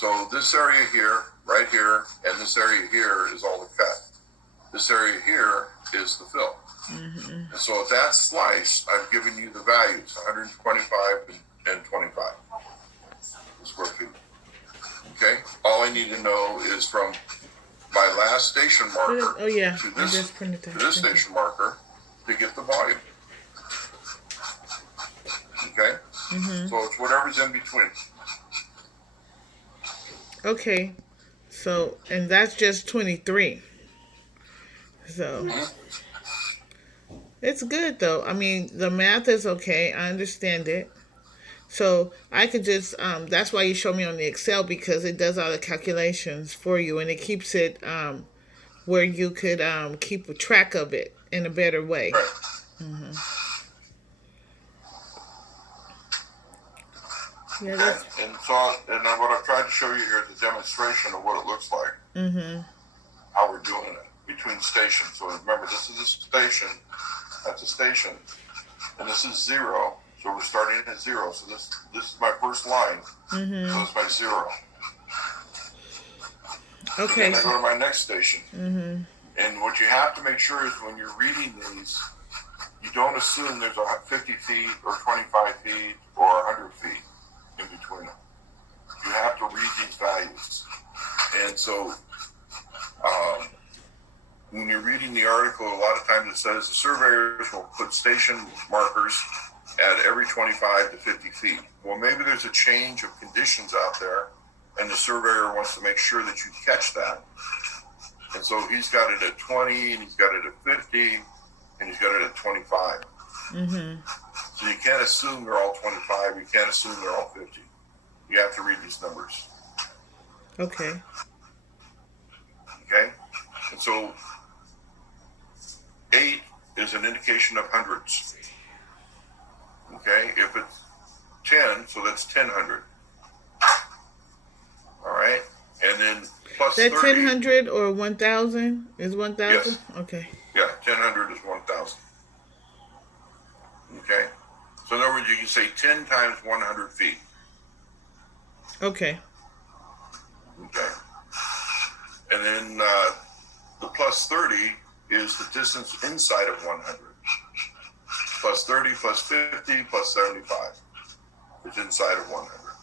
So this area here, right here, and this area here is all the cut. This area here is the fill. And so at that slice, I've given you the values, 125 and 25 square feet. Okay? All I need to know is from my last station marker to this station marker to get the volume. Okay? So it's whatever's in between. Okay. So, and that's just 23. So, it's good though. I mean, the math is okay. I understand it. So I could just, that's why you show me on the Excel, because it does all the calculations for you, and it keeps it where you could keep a track of it in a better way. Right. Yeah, Okay? And so, and then what I've tried to show you here is a demonstration of what it looks like. How we're doing it between stations. So remember, this is a station, that's a station, and this is 0. So we're starting at 0. So this is my first line. So it's my 0. Okay. And I go to my next station. And what you have to make sure is when you're reading these, you don't assume there's 50 feet or 25 feet or 100 feet in between them. You have to read these values. And so when you're reading the article, a lot of times it says the surveyors will put station markers at every 25 to 50 feet. Well, maybe there's a change of conditions out there, and the surveyor wants to make sure that you catch that. And so he's got it at 20, and he's got it at 50, and he's got it at 25. So you can't assume they're all 25. You can't assume they're all 50. You have to read these numbers. Okay. Okay? And so 8 is an indication of hundreds. Okay? If it's 10, so that's 1,000. All right? And then plus that 30. 1,000 or 1,000 is 1,000? Yes. Okay. Yeah, 1,000 is 1,000. Okay? So in other words, you can say 10 times 100 feet. Okay. Okay? And then the plus 30 is the distance inside of 100. Plus 30, plus 50, plus 75 is inside of 100.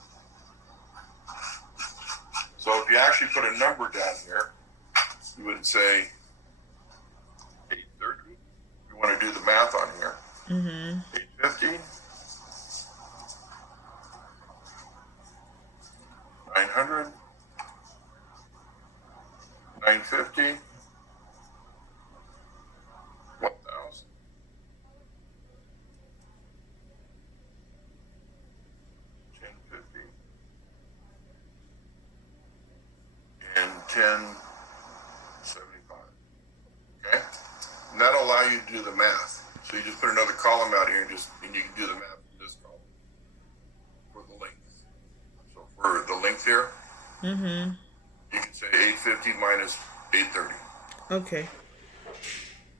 So if you actually put a number down here, you would say 830. You want to do the math on here. 850. 900. 950. 1,000. And 1075. Okay? And that'll allow you to do the math. So you just put another column out here and you can do the math in this column for the length. So for the length here, you can say 850 minus 830. Okay.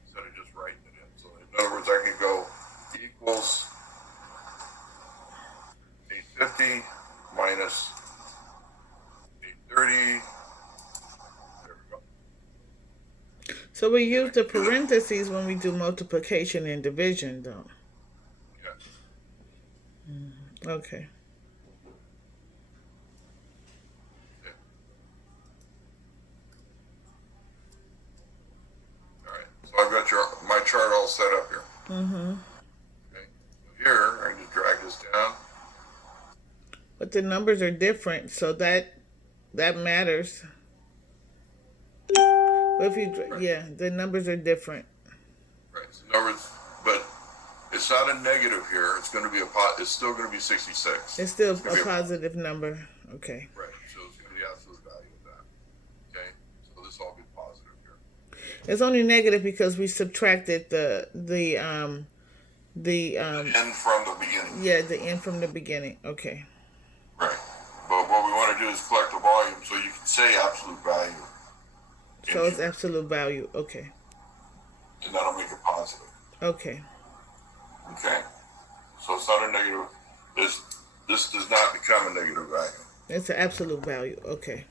Instead of just writing it in. So in other words, I can go equals 850 minus 830. So we use the parentheses when we do multiplication and division, though. Yes. Okay. Yeah. All right. So I've got my chart all set up here. Okay. So here, I can just drag this down. But the numbers are different, so that matters. But if you, the numbers are different. Right. So numbers, but it's not a negative here. It's going to be it's still going to be 66. It's still a positive number. Okay. Right. So it's going to be the absolute value of that. Okay. So this will all be positive here. It's only negative because we subtracted the end from the beginning. Yeah, the end from the beginning. Okay. Right. But what we want to do is collect the volume so you can say absolute value. So it's absolute value. Okay. And that'll make it positive. Okay. Okay. So it's not a negative. This does not become a negative value. It's an absolute value. Okay.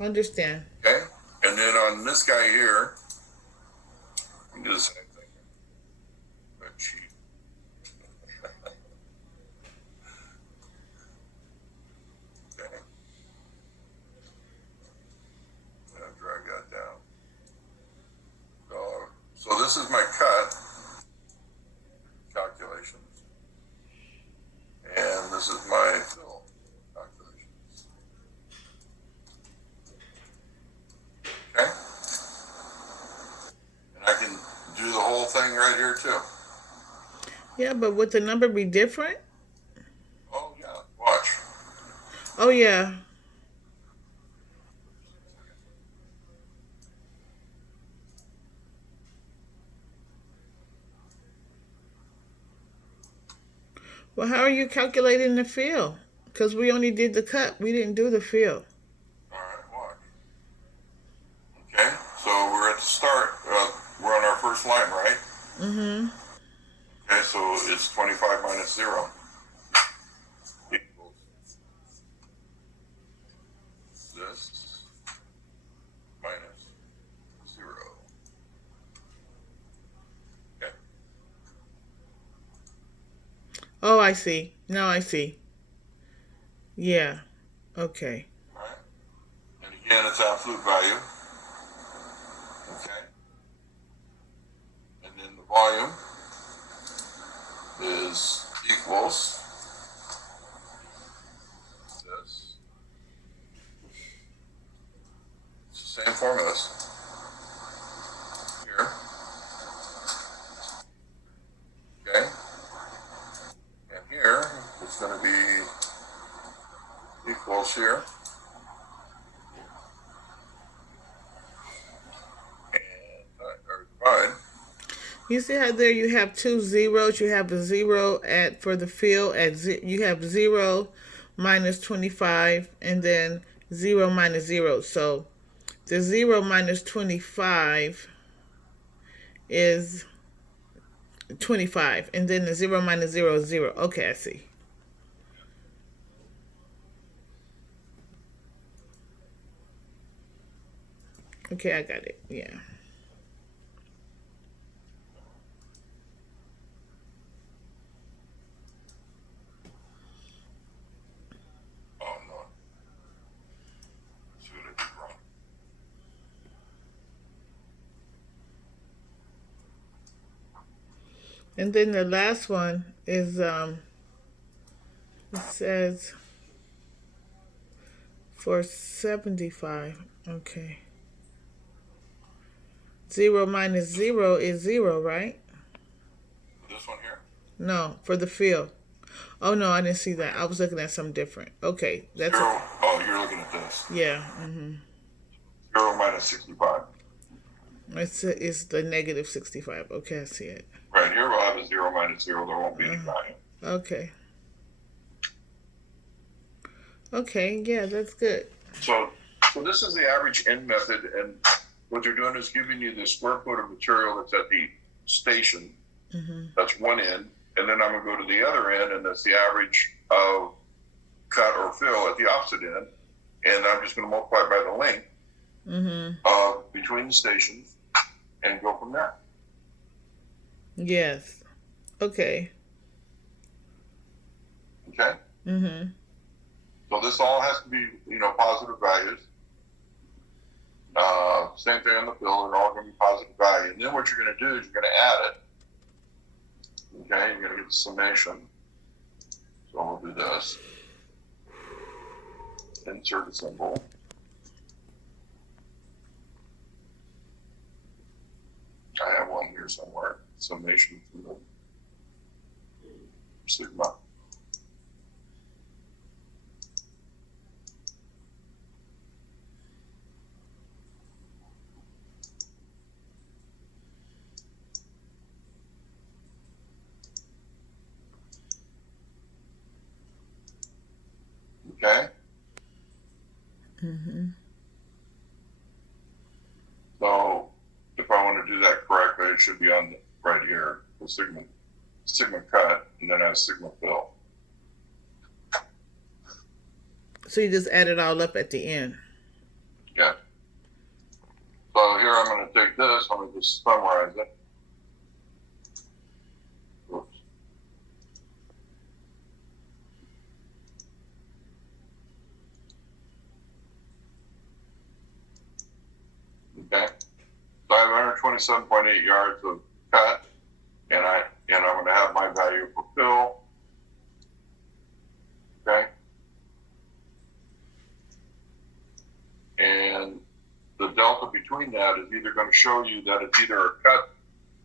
Understand. Okay? And then on this guy here, we do the same thing. Red sheet. Okay. Now drag that down. So this is my cut calculations. And this is my fill calculations. Okay? And I can do the whole thing right here too. Yeah, but would the number be different? Oh yeah, watch. Oh yeah. Well, how are you calculating the fill? Because we only did the cut. We didn't do the fill. Alright, watch. Okay, so we're at the start. We're on our first line, right? Mm-hmm. Okay, so it's 25 minus 0 equals this minus 0. Okay. Oh, I see. Now I see. Yeah. Okay. All right. And again, it's absolute value. Okay. And then the volume is equals this. It's the same formulas here. Okay. And here it's going to be equals here. And or divide. You see how there you have two zeros. You have a zero at for the fill you have 0 minus 25 and then 0 minus 0. So the 0 minus 25 is 25 and then the 0 minus 0 is 0. Okay, I see. Okay, I got it. Yeah. Oh no. See what I did wrong. And then the last one is it says for 75. Okay. 0 minus 0 is 0, right? This one here? No, for the fill. Oh no, I didn't see that. I was looking at something different. Okay, that's Zero. Oh, you're looking at this. yeah. Mm-hmm. 0 minus 65. It's the negative 65. Okay, I see it. Right here we'll have a 0 minus 0. There won't be any value. Okay. Okay, yeah, that's good. So this is the average end method, and what they're doing is giving you the square foot of material that's at the station. Mm-hmm. That's one end, and then I'm going to go to the other end, and that's the average of cut or fill at the opposite end, and I'm just going to multiply it by the length of between the stations and go from there. Yes. Okay. Okay? Mm-hmm. So this all has to be, positive values. Same thing on the fill, they're all going to be positive value. And then what you're going to do is you're going to add it. Okay, you're going to get the summation. So we'll do this. Insert a symbol. I have one here somewhere. Summation from the sigma. Okay? Mm-hmm. So if I want to do that correctly, it should be on right here, the sigma cut, and then I have sigma fill. So you just add it all up at the end. Yeah. So here I'm going to take this. I'm going to just summarize it. Oops. Okay. So I have 127.8 yards of cut, and I'm going to have my value for fill. Okay. And the delta between that is either going to show you that it's either a cut,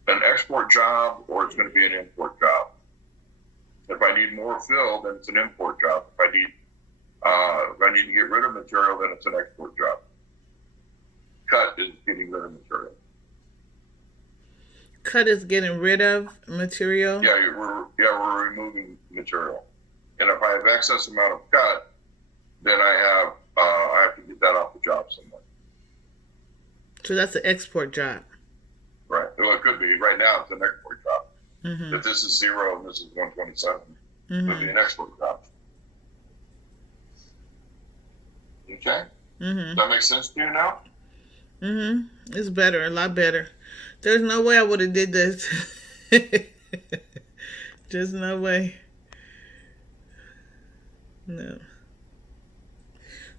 an export job, or it's going to be an import job. If I need more fill, then it's an import job. If I need to get rid of material, then it's an export job. Cut is getting rid of material. Cut is getting rid of material. Yeah, we're removing material. And if I have excess amount of cut, then I have to get that off the job somewhere. So that's an export job. Right. Well, it could be. Right now, it's an export job. Mm-hmm. If this is 0 and this is 127, Mm-hmm. it would be an export job. Okay? Mm-hmm. Does that make sense to you now? Mm-hmm. It's better, a lot better. There's no way I would have did this. Just no way. No.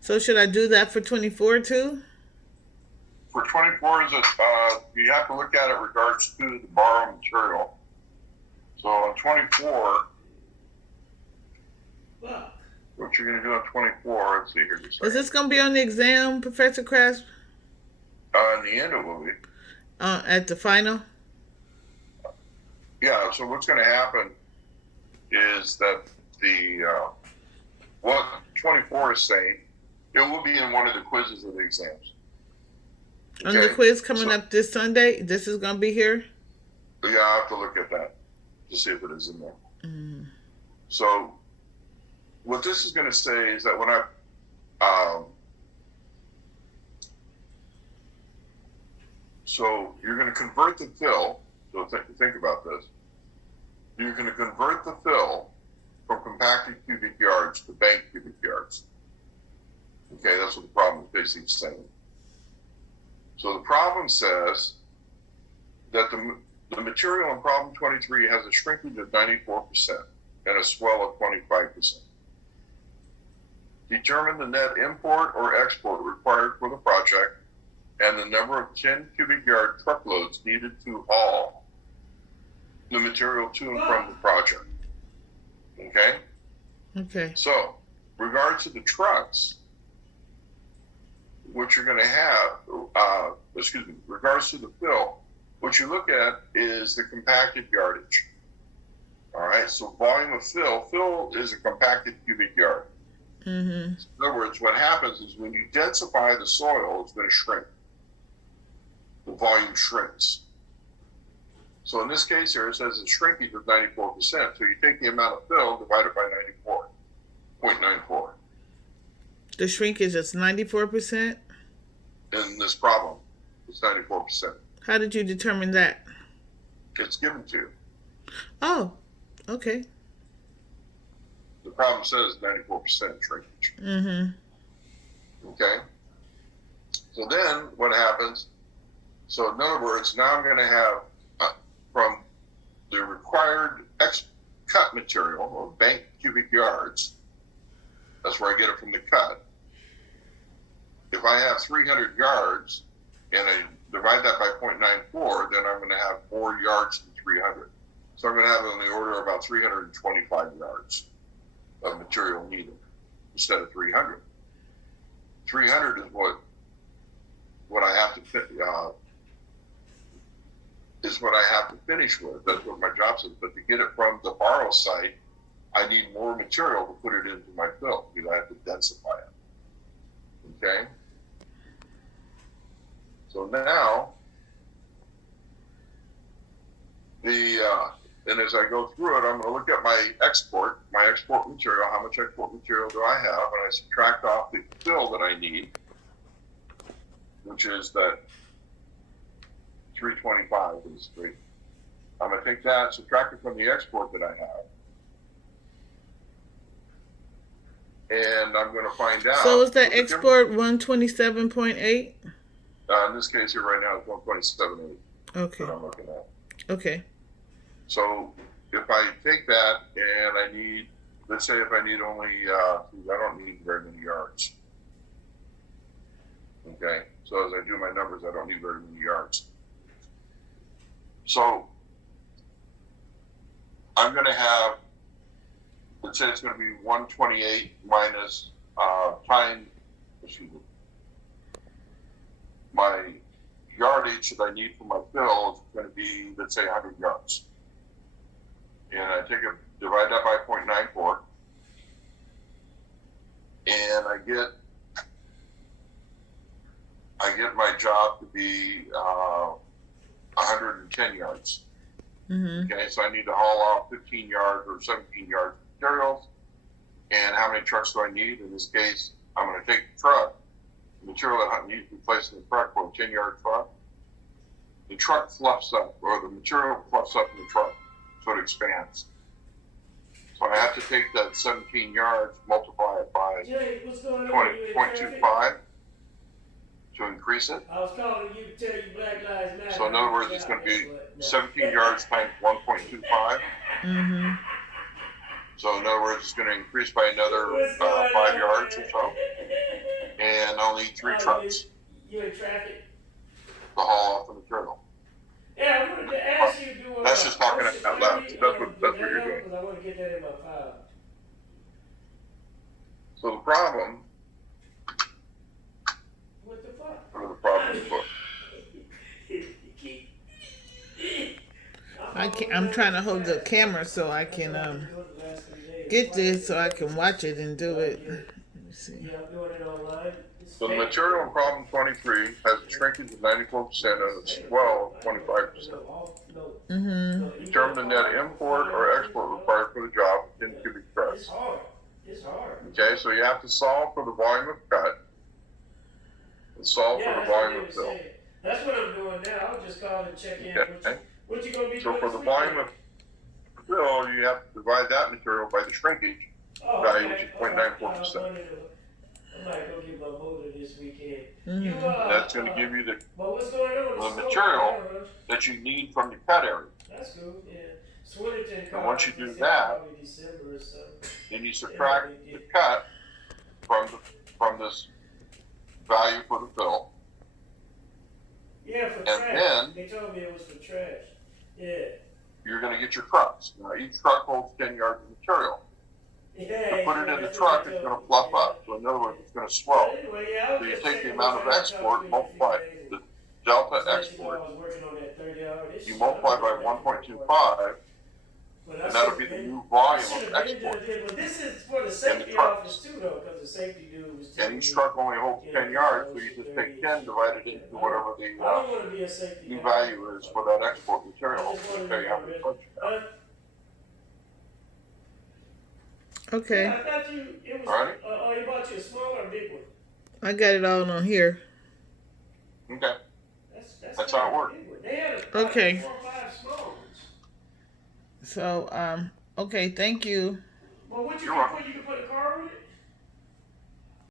So should I do that for 24 too? For 24, you have to look at it in regards to the borrow material. So on 24, what you're going to do on 24, let's see here. Is this going to be on the exam, Professor Krasp? In the end, it will be. At the final? Yeah, so what's going to happen is that what 24 is saying, it will be in one of the quizzes of the exams. Okay. On the quiz coming up this Sunday, this is going to be here? Yeah, I have to look at that to see if it is in there. Mm. So what this is going to say is that when so you're going to convert the fill, so think about this. You're going to convert the fill from compacted cubic yards to banked cubic yards. Okay, that's what the problem is basically saying. So the problem says that the material in problem 23 has a shrinkage of 94% and a swell of 25%. Determine the net import or export required for the project and the number of 10 cubic yard truckloads needed to haul the material to and from the project. Okay? Okay. So, regards to the trucks, what you're going to have, regards to the fill, what you look at is the compacted yardage. All right, so volume of fill is a compacted cubic yard. Mm-hmm. In other words, what happens is when you densify the soil, it's going to shrink. The volume shrinks. So in this case here, it says a shrinkage of 94%. So you take the amount of fill, divide it by 94.94. The shrinkage is 94%? In this problem, it's 94%. How did you determine that? It's given to you. Oh, okay. The problem says 94% shrinkage. Mm-hmm. Okay? So then what happens? So in other words, now I'm going to have from the required cut material or banked cubic yards, that's where I get it from the cut. If I have 300 yards and I divide that by 0.94, then I'm going to have 4 yards to 300. So I'm going to have on the order of about 325 yards of material needed instead of 300. 300 is what I have to finish with. That's what my job says. But to get it from the borrow site, I need more material to put it into my fill because I have to densify it. Okay? So now, and as I go through it, I'm going to look at my export material. How much export material do I have? And I subtract off the fill that I need, which is that 325 is 3. I'm going to take that, subtract it from the export that I have, and I'm going to find out. So is that what the export 127.8? in this case here right now, it's 127.8 Okay. that I'm looking at. Okay. So if I take that and I need, let's say if I need only, I don't need very many yards. Okay, so as I do my numbers, I don't need very many yards. So I'm going to have, let's say it's going to be 128 minus excuse me, my yardage that I need for my fill is going to be, let's say, 100 yards. And I divide that by 0.94, and I get my job to be 110 yards. Mm-hmm. Okay, so I need to haul off 15 yards or 17 yards of materials. And how many trucks do I need? In this case, I'm going to take the truck, the material that I need to be placed in the truck for a 10-yard truck. The truck fluffs up, or the material fluffs up in the truck, so it expands. So I have to take that 17 yards, multiply it by 20.25 to increase it. I was calling you to tell you Black Lives Matter. So in other words, it's going to be 17 yards times 1.25. Mm-hmm. So in other words, it's going to increase by another 5 yards or so. And I'll need 3 trucks You in traffic? to haul off the material. Yeah, I wanted to ask you to do That's just talking out loud. So that's what you're doing. Because I want to get that in my file. So the problem, What the fuck? or the problem in the book. I'm trying to hold the camera so I can get this so I can watch it and do it. Let me see. Yeah, I'm doing it online. So the material in problem 23 has a shrinkage of 94% and a swell of 25%. Mm-hmm. Determine the net import or export required for the job in cubic It's trucks. hard. It's hard. Okay, so you have to solve for the volume of cut and solve for the that's what volume they of were fill. saying. That's what I'm doing now. I'll just call and check in. Okay. What you gonna be So doing for this the volume weekend? of fill, you have to divide that material by the shrinkage value, which is 0.94%. I might go get my motor this weekend. Mm-hmm. That's going to give you the But what's going on? the material that you need from the cut area. That's good. Yeah. Swinnerton. And once you do that, December or something. then you subtract the cut from this value for the fill. Yeah, for And trash. then- They told me it was for trash. Yeah. You're going to get your trucks. Now each truck holds 10 yards of material. Yeah. To put it in the truck, it's going to fluff up. So in other words, it's going to swell. Anyway, yeah, So you take the amount of export, multiply the delta export, you multiply by 1.25, and that'll be the new volume of export. But this is for the And the safety trucks. office too, though, because the safety dude was And telling each me, truck only holds 10 yards, so you just take 10 divided into whatever I the don't want to be a safety new guy. value is for that export material. To tell you how many trucks you have. Okay. I thought it was, Alright. you bought you a small or a big one? I got it all on here. Okay. That's how it works. They had Okay. 4 or 5 small ones. So, okay, thank you. Well, what you You're can welcome. put, you can put a car on it?